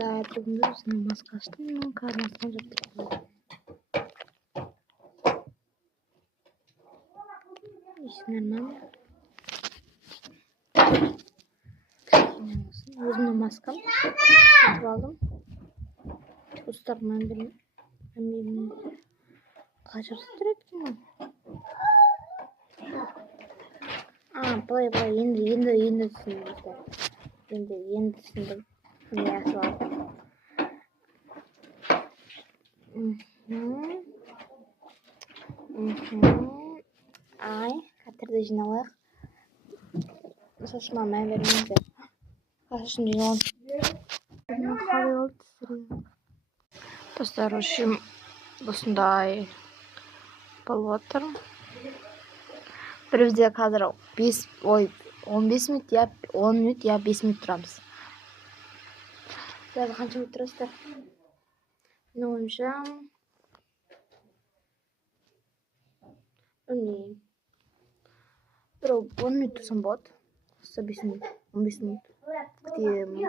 Dostlar, bugün namaz kaçtım. Karnımızdan yaptık. İşlemem. Uzun namaskam. Aldım. Dostlar, ben kaçırtıp ettim. Play енді түсіндім. Енді түсіндім. Ne var? Ay, қатырды жиналайық. Шашыма мән бермеңіздер. Шашым жиналып. Достар, үшін осындай болып отыр. Бірімізде қазір 15 минут я 10 минут я 5 минут тұрамыз. Сіздер қанша минут тұрасыздар? Менің ойымша бір 10 минут тұрсам болады. 5 минут, 15 минут. Күтемін.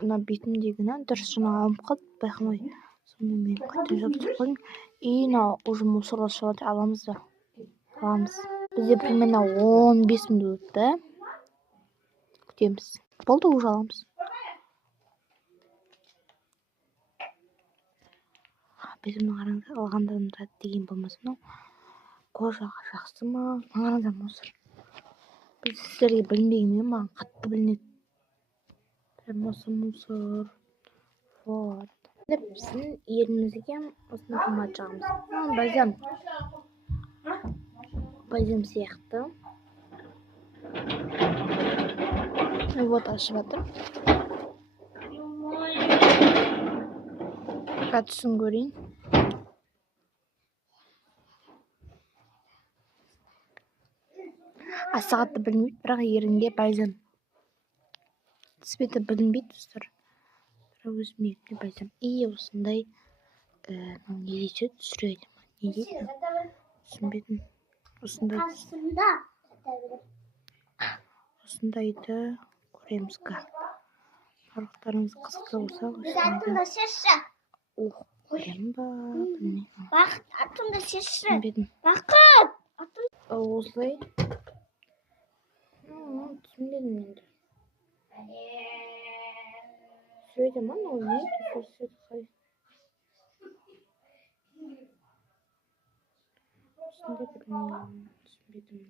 Мына бетімдегіні дұрыс жаңа алып қалды, байқамай. Сонымен мен күтіп жабысып қойдым. И уже мусорға шығады, аламыз. Бізде примерно 15 минут, да? Күтеміз. Болды, уже аламыз. Бетімнің қараңыздар, алғандарымда деген болмасын. Қожаға жақсы ма? Қараңыздар, мусор. Біз сіздерге білінбегенмен маған қатты білінеді. Прям мусор. Вот. Біздің елімізге осыны помад жағамыз. Бальзам сияқты. Вот, ашып жатыр. Қатысын көрейін. Сағатты білмейді, бірақ ерінде бальзам. Цветі білінбейді, достар. Бірақ өзім ерінде бальзам. И осындай не дейді, түсіреді. Не дейді? Түсінбедім. Осындайды көреміз. Арықтарыңыз қызықты болса, қоям ба? Білмеймін. Түсінбедім. Осылай. Түсінбедім енді. Сөйде ма? Не? Түсінбедім. Түсінбедім.